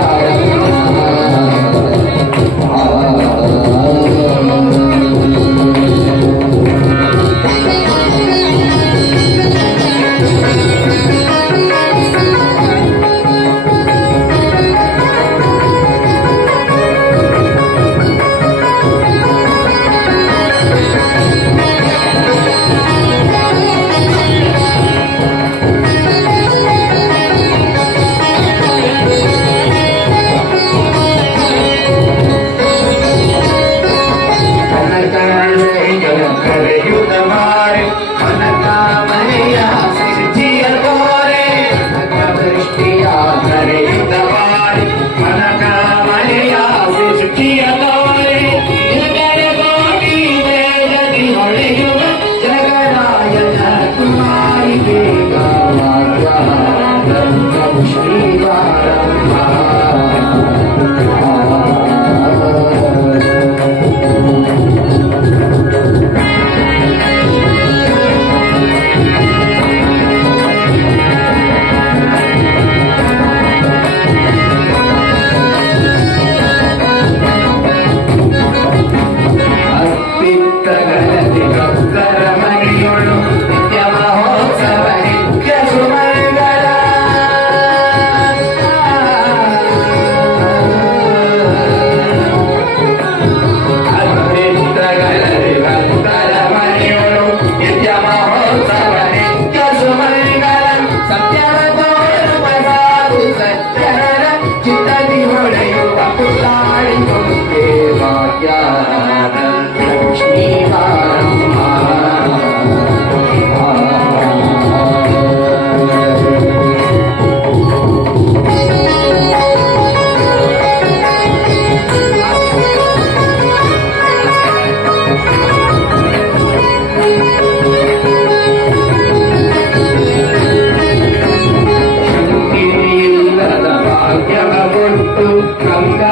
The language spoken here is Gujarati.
Wow. કરે યુદ્ધ come down.